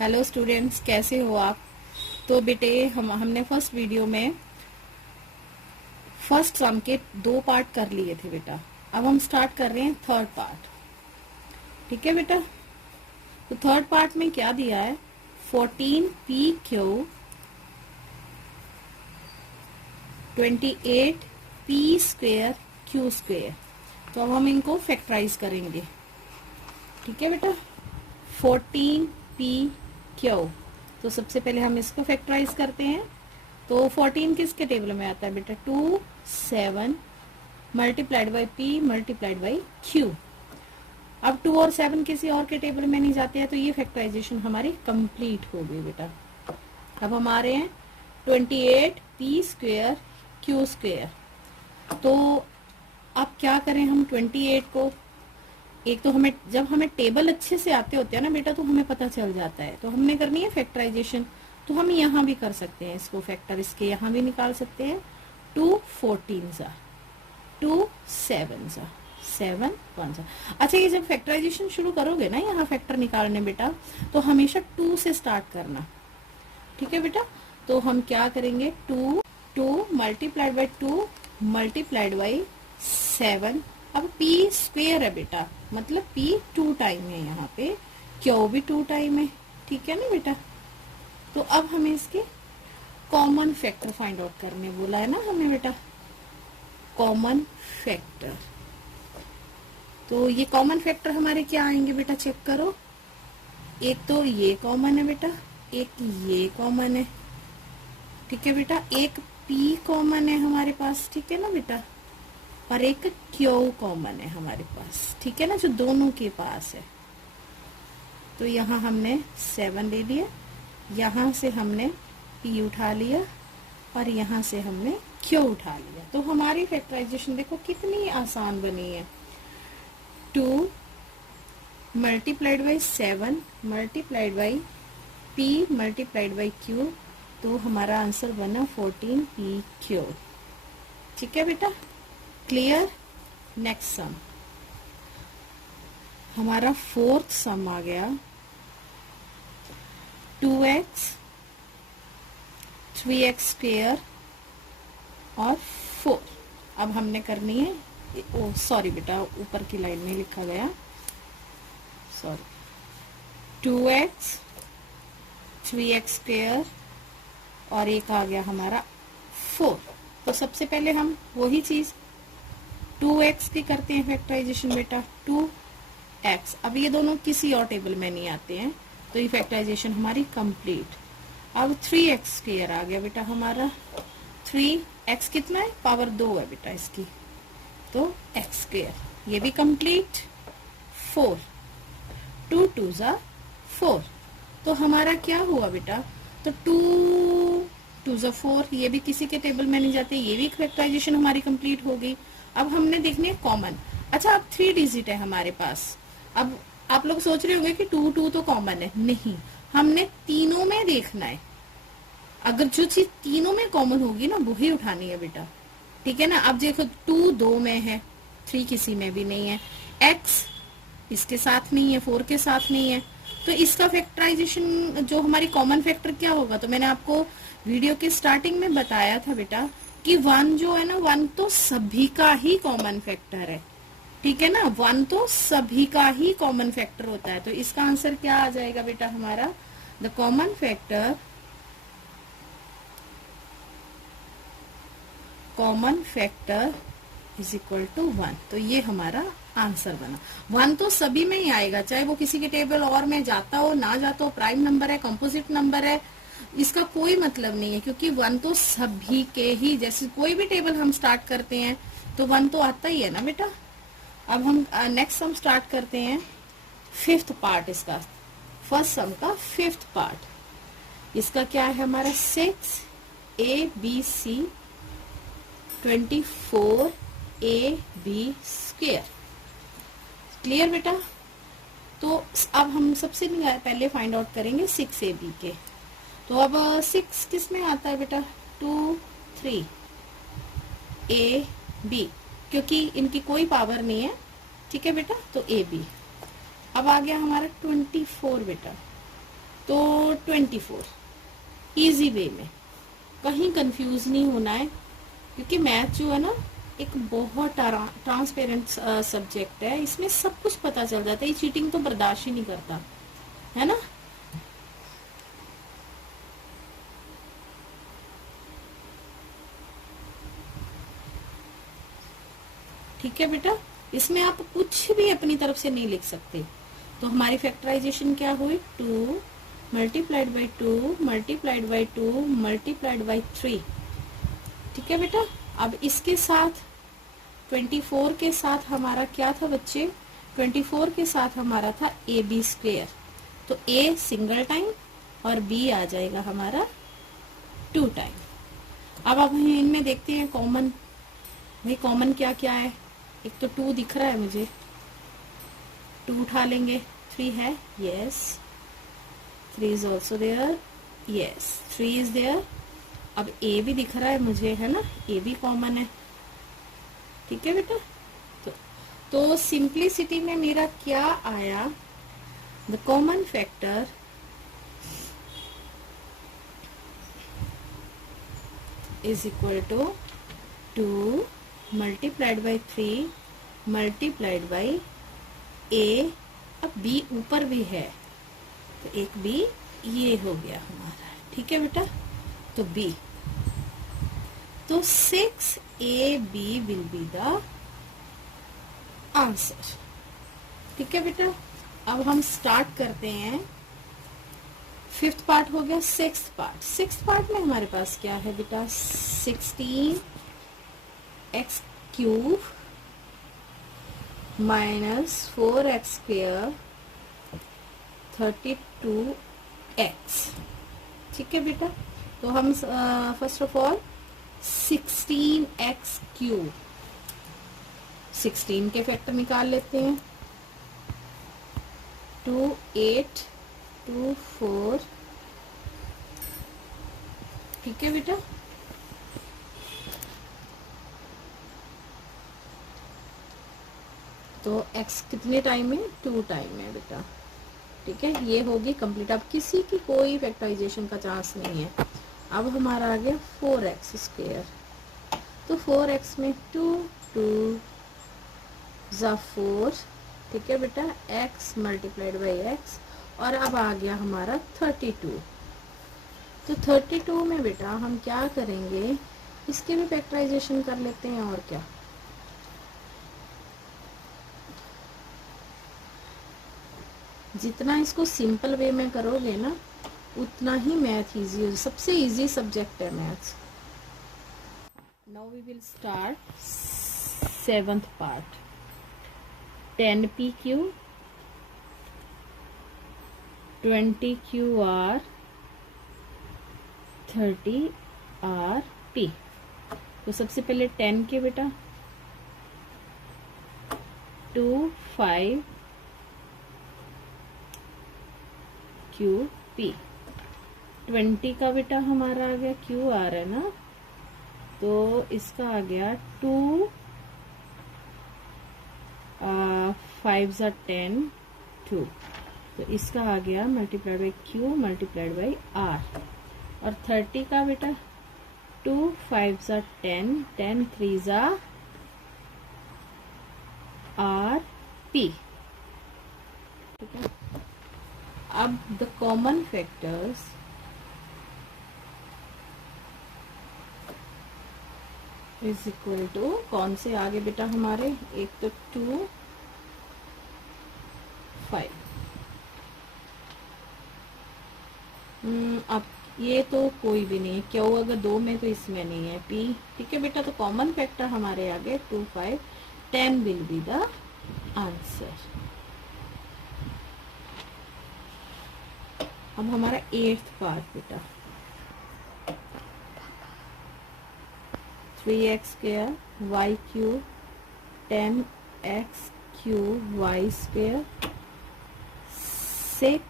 Hello students, कैसे हो आप। तो बेटे हमने फर्स्ट वीडियो में फर्स्ट सम के 2 पार्ट कर लिए थे बेटा। अब हम स्टार्ट कर रहे हैं थर्ड पार्ट। ठीक है बेटा। तो थर्ड पार्ट में क्या दिया है, 14PQ 28P² Q²। तो अब हम इनको फैक्टराइज करेंगे। ठीक है बेटा। 14PQ, तो सबसे पहले हम इसको फैक्टराइज करते हैं। तो 14 किसके टेबल में आता है बेटा, 2 7 multiplied by P multiplied by Q। अब 2 और 7 किसी और के टेबल में नहीं जाते हैं, तो ये फैक्टराइजेशन हमारी कंप्लीट हो गई बेटा। अब हम आ रहे हैं 28P² Q²। तो अब क्या करें हम 28 को, एक तो हमें जब हमें टेबल अच्छे से आते होते हैं ना बेटा, तो हमें पता चल जाता है। तो हमने करनी है फैक्टराइजेशन, तो हम यहाँ भी कर सकते हैं इसको फैक्टर, इसके यहाँ भी निकाल सकते हैं। 2 14 2 7 7 1। अच्छा, ये जब फैक्टराइजेशन शुरू करोगे ना यहाँ फैक्टर निकालने बेटा, तो हमेशा 2 से स्टार्ट करना। ठीक है बेटा। तो हम क्या करेंगे, 2 मल्टीप्लाइड बाई 2 मल्टीप्लाइड बाई 7। अब P² है बेटा, मतलब P 2 टाइम है यहाँ पे, Q भी 2 टाइम है। ठीक है ना बेटा। तो अब हमें इसके कॉमन फैक्टर फाइंड आउट करने बोला है ना हमें बेटा, कॉमन फैक्टर। तो ये कॉमन फैक्टर हमारे क्या आएंगे बेटा, चेक करो। एक तो ये कॉमन है बेटा, एक ये कॉमन है। ठीक है बेटा। एक P कॉमन है हमारे पास, ठीक है ना बेटा, और एक Q कॉमन है हमारे पास। ठीक है ना, जो दोनों के पास है। तो यहाँ हमने 7 ले लिया, यहाँ से हमने P उठा लिया, और यहाँ से हमने Q उठा लिया। तो हमारी फैक्टराइजेशन देखो कितनी आसान बनी है। 2 multiplied by 7 multiplied by P multiplied by Q। तो हमारा आंसर बना 14PQ। ठीक है बेटा, क्लियर। नेक्स्ट सम, हमारा फोर्थ सम आ गया। 2x 3x² और 4। अब हमने करनी है, ओ सॉरी बेटा, ऊपर की लाइन में लिखा गया, सॉरी। 2x 3x² और एक आ गया हमारा 4। तो सबसे पहले हम वही चीज 2x की करते हैं फैक्टराइजेशन बेटा, 2x। अब ये दोनों किसी और टेबल में नहीं आते हैं, तो ये फैक्टराइजेशन हमारी कंप्लीट। अब 3x² आ गया बेटा हमारा। 3x कितना है, पावर 2 है बेटा इसकी, तो x², ये भी कंप्लीट। 4 2 2 4। तो हमारा क्या हुआ बेटा, तो 2 2 4, ये भी किसी के टेबल में नहीं जाते, ये भी फैक्टराइजेशन हमारी कंप्लीट हो गई। अब हमने देखनी है कॉमन। अच्छा, अब 3 डिजिट है हमारे पास। अब आप लोग सोच रहे होंगे कि 2 2 तो कॉमन है, नहीं, हमने तीनों में देखना है। अगर जो चीज तीनों में कॉमन होगी ना, वही उठानी है बेटा। ठीक है ना। अब देखो 2 2 में है, 3 किसी में भी नहीं है, x इसके साथ नहीं है, 4 के साथ नहीं है। तो इसका फैक्टराइजेशन जो हमारी कॉमन फैक्टर क्या होगा, तो मैंने आपको वीडियो के स्टार्टिंग में बताया था बेटा कि 1 जो है ना, 1 तो सभी का ही कॉमन फैक्टर है। ठीक है ना, 1 तो सभी का ही कॉमन फैक्टर होता है। तो इसका आंसर क्या आ जाएगा बेटा हमारा, the common factor is equal to 1। तो ये हमारा आंसर बना। 1 तो सभी में ही आएगा, चाहे वो किसी के टेबल और में जाता हो ना जाता हो, प्राइम नंबर है, कंपोजिट नंबर है, इसका कोई मतलब नहीं है, क्योंकि 1 तो सभी के ही, जैसे कोई भी टेबल हम स्टार्ट करते हैं तो 1 तो आता ही है ना बेटा। अब हम नेक्स्ट सम स्टार्ट करते हैं, 5th पार्ट इसका, फर्स्ट सम का 5th पार्ट। इसका क्या है हमारा, 6ABC 24AB²। क्लियर बेटा। तो अब हम सबसे पहले फाइंड आउट करेंगे 6AB के। तो अब 6 किस में आता है बेटा, 2 3 AB, क्योंकि इनकी कोई पावर नहीं है। ठीक है बेटा, तो AB। अब आ गया हमारा 24 बेटा, तो 24 इजी वे में, कहीं कंफ्यूज नहीं होना है, क्योंकि मैथ जो है ना एक बहुत ट्रांसपेरेंट सब्जेक्ट है, इसमें सब कुछ पता चल जाता है, ये चीटिंग तो बर्दाश्त ही नहीं करता, है ना। ठीक है बेटा, इसमें आप कुछ भी अपनी तरफ से नहीं लिख सकते। तो हमारी फैक्टराइजेशन क्या हुई, 2 multiplied by 2 multiplied by 2 multiplied by 3। ठीक है बेटा, अब इसके साथ 24 के साथ हमारा क्या था बच्चे, 24 के साथ हमारा था ए बी स्क्वेयर, तो ए सिंगल टाइम और बी आ जाएगा हमारा 2 टाइम। अब हम इनमें देखते हैं कॉमन, भाई कॉमन क्या क्या है, एक तो 2 दिख रहा है मुझे, 2 उठा लेंगे, 3 है, yes, 3 is also there, yes 3 is there. अब ए भी दिख रहा है मुझे, है ना, ए भी कॉमन है। ठीक है बेटा, तो सिंप्लिसिटी में मेरा क्या आया, the common factor is equal to 2 multiplied by 3 multiplied by a, अब बी ऊपर भी है तो एक बी ये हो गया हमारा। ठीक है बेटा, तो बी, तो 6AB will be the answer. ठीक है बेटा, अब हम स्टार्ट करते हैं, 5th पार्ट हो गया, 6th पार्ट। 6th पार्ट में हमारे पास क्या है बेटा, 16x cube minus 4x square 32x। ठीक है बेटा, तो हम first of all 16x cube, 16 के फैक्टर निकाल लेते हैं, 2 8 2 4। ठीक है बेटा, तो x कितने टाइम है, 2 टाइम है बेटा। ठीक है, ये होगी कंप्लीट, अब किसी की कोई फैक्टराइजेशन का चांस नहीं है। अब हमारा आ गया 4x स्क्वेयर, तो 4x में 2 2 ज़ा 4। ठीक है बेटा, x मल्टीप्लाइड बाई x, और अब आ गया हमारा 32। तो 32 में बेटा हम क्या करेंगे, इसके भी फैक्टराइजेशन कर लेते हैं, और क्या, जितना इसको सिंपल वे में करोगे ना उतना ही मैथ इजी हो, सबसे इजी सब्जेक्ट है maths. Now we will start 7th part, 10p q 20qr 30rp। तो सबसे पहले 10 के बेटा 2 5 QP, 20 का बेटा हमारा आ गया QR है ना, तो इसका आ गया 2 5 ज़ा 10 2, तो इसका आ गया multiplied by Q multiplied by R। और 30 का बेटा 2 5 ज़ा 10 10 3 ज़ा RP। ठीक है, अब the common factors is equal to, कौन से आगे बेटा हमारे, एक तो 2 5। अब ये तो कोई भी नहीं है, क्यों, अगर 2 में तो इसमें नहीं है P। ठीक है बेटा, तो कॉमन फैक्टर हमारे आगे 2 5 10 विल बी द आंसर। अब हमारा 8th पार्ट बेटा, 3x square y cube 10x cube y square 6x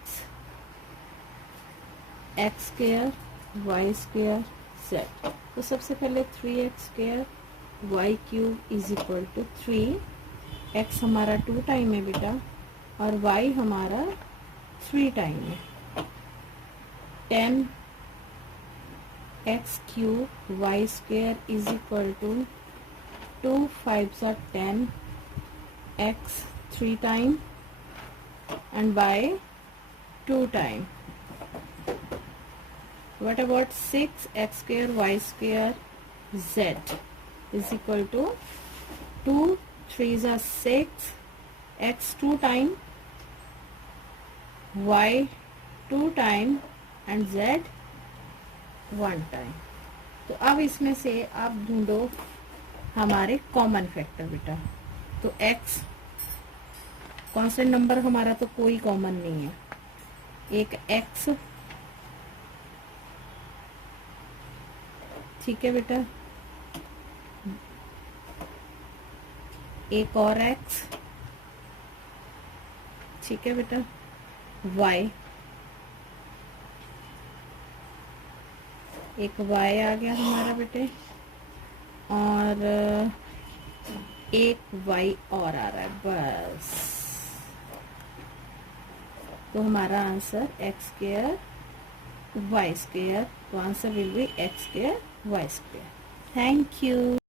square y square z। तो सबसे पहले 3x square y cube is equal to 3, x हमारा 2 टाइम है बेटा और y हमारा 3 टाइम है। 10 x cube y square is equal to 2 5s are 10 x 3 time and y 2 time. What about 6 x square y square z is equal to 2 3s are 6 x 2 time y 2 time and z 1 time. तो अब इसमें से आप ढूंढो हमारे common factor बेटा. तो x constant number हमारा तो कोई कॉमन नहीं है. एक x, ठीक है बेटा, एक और x, ठीक है बेटा, y, एक y आ गया हमारा बेटे, और एक y और आ रहा है बस. तो हमारा answer x square y square. तो answer will be x square y square. Thank you.